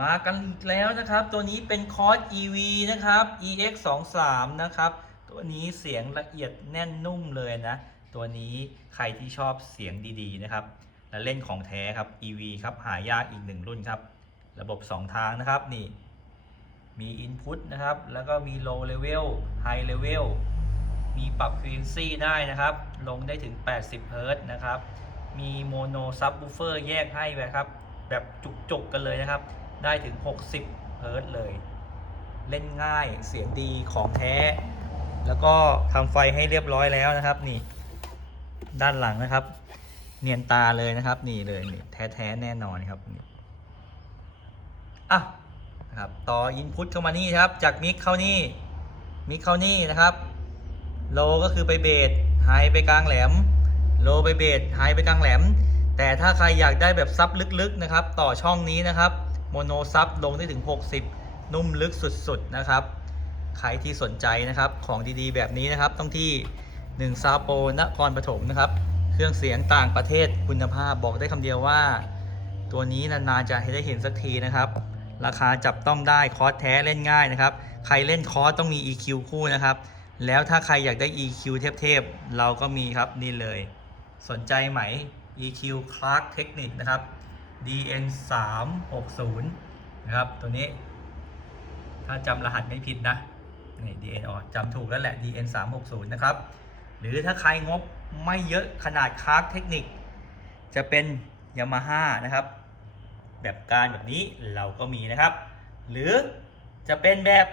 มากันอีกแล้วนะครับ ตัวนี้เป็นคอร์ส EV นะครับ EX 2 3นะครับ ตัวนี้เสียงละเอียดแน่นนุ่มเลยนะ ตัวนี้ใครที่ชอบเสียงดีๆนะครับ และเล่นของแท้ครับ EV ครับหายากอีกหนึ่งรุ่นครับ ระบบ 2 ทางนะครับนี่ มี Input นะครับ แล้วก็มี Low Level High Level มีปรับ Frequency ได้นะครับ ลงได้ถึง 80 Hz นะครับ มี Mono Subwoofer แยกให้นะครับ แบบจุกๆกันเลยนะครับ ได้ถึง 60 เฮิรตซ์เลย เล่นง่ายเสียงดีของแท้ แล้วก็ทำไฟให้เรียบร้อยแล้วนะครับ นี่ ด้านหลังนะครับ เนียนตาเลยนะครับ นี่เลยนี่แท้ๆแน่นอนครับอะนะครับต่ออินพุตเข้ามานี่ครับ จากมิกเข้านี่มิกเข้านี่นะครับโลก็คือไปเบสไฮไปกลางแหลมโลไปเบสไฮไปกลางแหลม แต่ถ้าใครอยากได้แบบซับลึกๆนะครับ ต่อช่องนี้นะครับ โมโนซับลงได้ถึง 60 นุ่มลึกสุดๆนะครับ ใครที่สนใจนะครับของดีๆ แบบนี้นะครับต้องที่1ซาโปนครปฐมนะครับ เครื่องเสียงต่างประเทศคุณภาพบอกได้คำเดียวว่า ตัวนี้นานๆจะให้ได้เห็นสักทีนะครับ ราคาจับต้องได้คอร์สแท้เล่นง่ายนะครับ ใครเล่นคอร์สต้องมี EQ คู่นะครับ แล้วถ้าใครอยากได้ EQ เทพๆเราก็มีครับนี่เลย สนใจไหม EQ Clark Technic นะครับ DN 3 6 0นะครับ ตัวนี้ ถ้าจำรหัสไม่ผิดนะ นี่ DN ออจำถูกแล้วแหละ DN 3 6 0นะครับ หรือถ้าใครงบไม่เยอะขนาด Clark Technic จะเป็น Yamaha นะครับ แบบการแบบนี้เราก็มีนะครับ หรือจะเป็นแบบ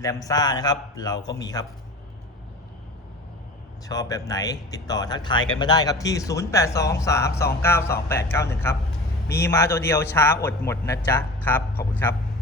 แลมซ่านะครับ เราก็มีครับ ชอบแบบไหนติดต่อทักทายกันมาได้ครับที่ 0823292891 ครับ มีมาตัวเดียวช้าอดหมดนะจ๊ะครับ ขอบคุณครับ